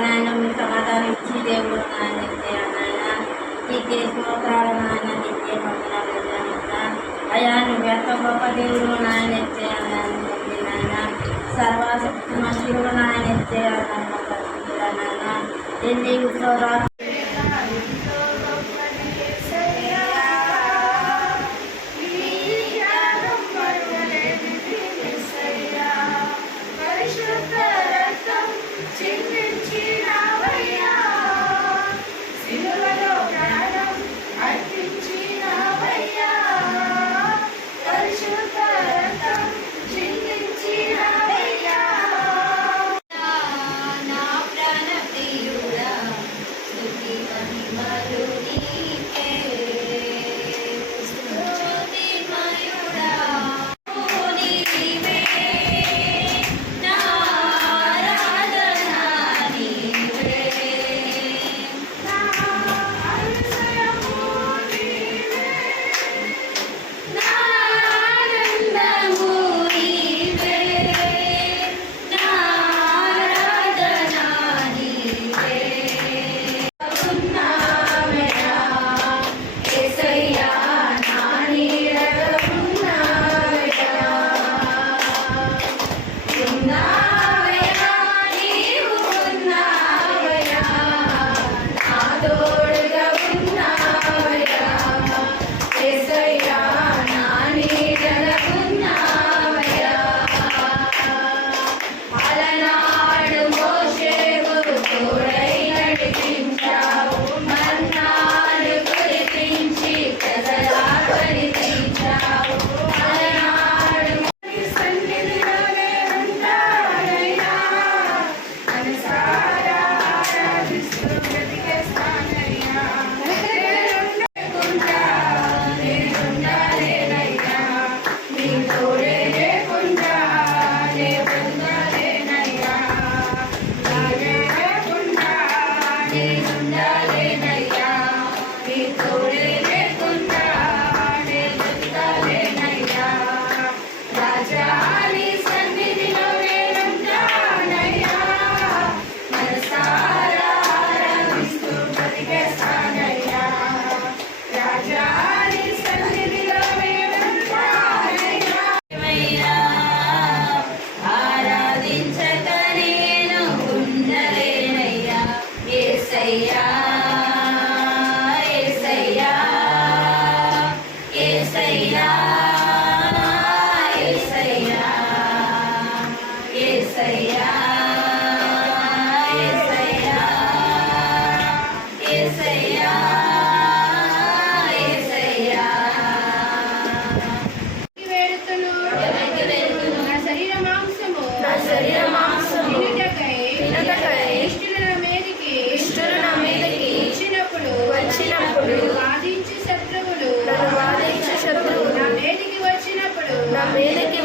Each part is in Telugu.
నాయన మీ సమాధానం ఇచ్చి దేవుడు నాయన నాయన నీకే స్తోత్రాలు నాయన నీకే వందనాలు అయ్యా నువ్వు ఎంత గొప్ప దేవుడు నాయన నాయన సర్వశక్తి మనుషులు నాయన నాయన ఎన్ని ఉత్సవాలు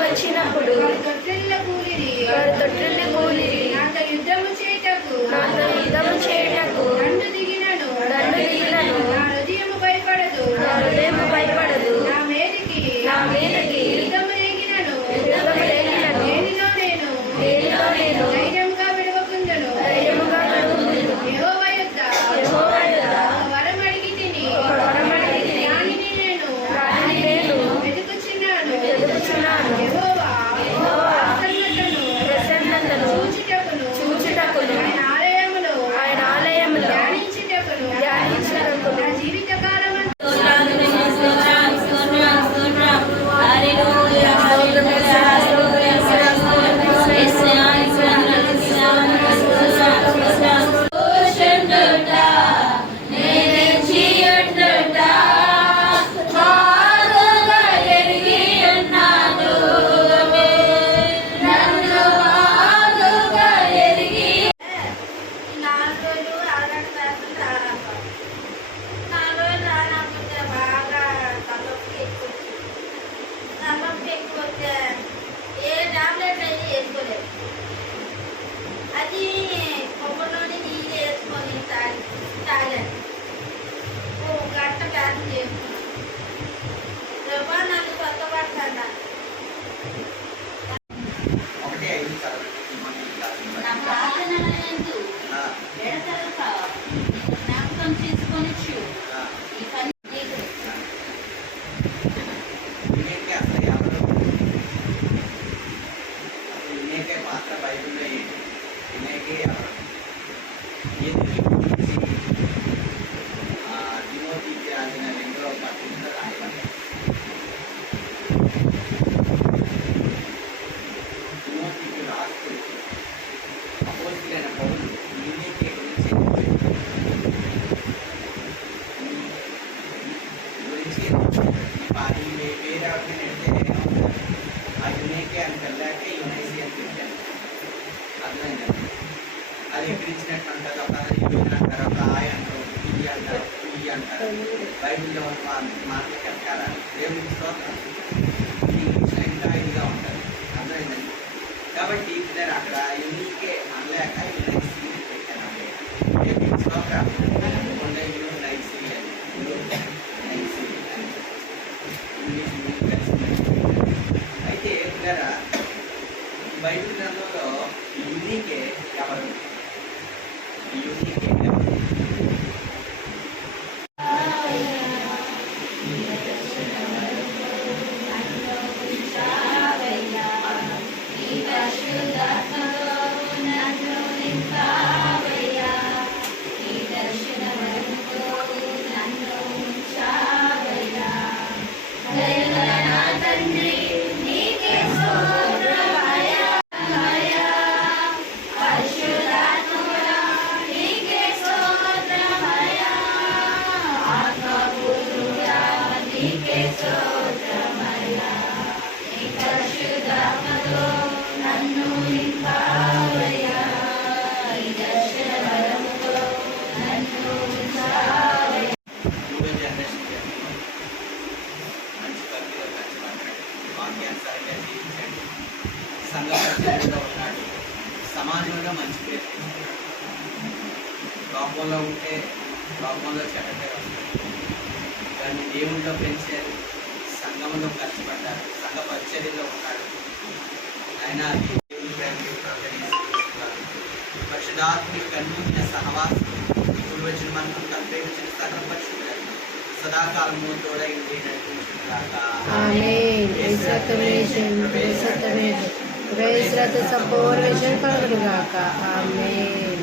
వచ్చినప్పుడు తొట్టిల్ల కూలిరి నాతో యుద్ధము చేయటకు దండు దిగినను నా హృదయము భయపడదు నా మీదకి యుద్ధము రేగినను దేనిలో నేను నా ప్రార్థనల యందు ఆ, ఎడతెగక నిన్ను జ్ఞాపకం చేసుకొనుచు ఆ. ఈ పని నీకు వినేకే అసలు ఎవరు వినేకే పాత్ర బైబిల్లో ఏంటి వినేకే ఎవరు ఎందుకు గురించి తిమోతికి రాసిన 2వ పత్రికలో రాయబడ్డాయి. తిమోతికి రాస్తూ అపోస్తలుడైన పౌలు వినేకే గురించి వేరే ఎవరిని నెడితే ఆ యునేకే అని వెళ్ళాక యునైసి అని పెట్టాను. అర్థమైందా? అది ఎక్కడిచ్చినట్టు అంటారు, ఒక యూనియన్ అంటారు, ఒక ఆయ అంటారు, ఈ అంటారు, ఈ అంటారు. బైబిల్లో మాటలు కట్టారా దేవుడికి స్తోత్రం. ఇంగ్లీష్లో ఇంకా ఇదిగా ఉంటారు. అర్థమైందండి? కాబట్టి ఇక్కడ అక్కడ యునీకే అనలేక యునైసి అని పెట్టాను. దేవుడికి స్తోత్రం. యునైసి అని యునైసి అని ఇంగ్లీష్ అయితే ఇక్కడ బైబిల్ గ్రంథంలో యునీకే ఎవరు? యునీకే ఎవరు? న్యూ జనరేషన్కి మంచి భక్తిలో కష్టపడ్డాడు, వాక్యానుసారంగా జీవించాడు, సంఘ పరిచయంలో ఉన్నాడు, సమాజంలో మంచి పేరు తెచ్చాడు. లోకంలో ఉంటే లోకంలో చెడ్డ పేరు వస్తుంది. కానీ దేవుళ్ళలో పెంచారు, సంఘంలో కష్టపడ్డారు, సంఘ పరిచర్యలో ఉన్నాడు. ఆయన దేవుని ప్రేమకి పరిశుద్ధాత్మక అన్యోన్య సహవాసం పూర్వజన మనకు కల్పించిన సకల పరిశుద్ధులను సదాకాలము తోడై ఉండి నడిపించుగాక. ఆమేన్. సంపూర్ణ విజయం కలుగుగాక. ఆమేన్.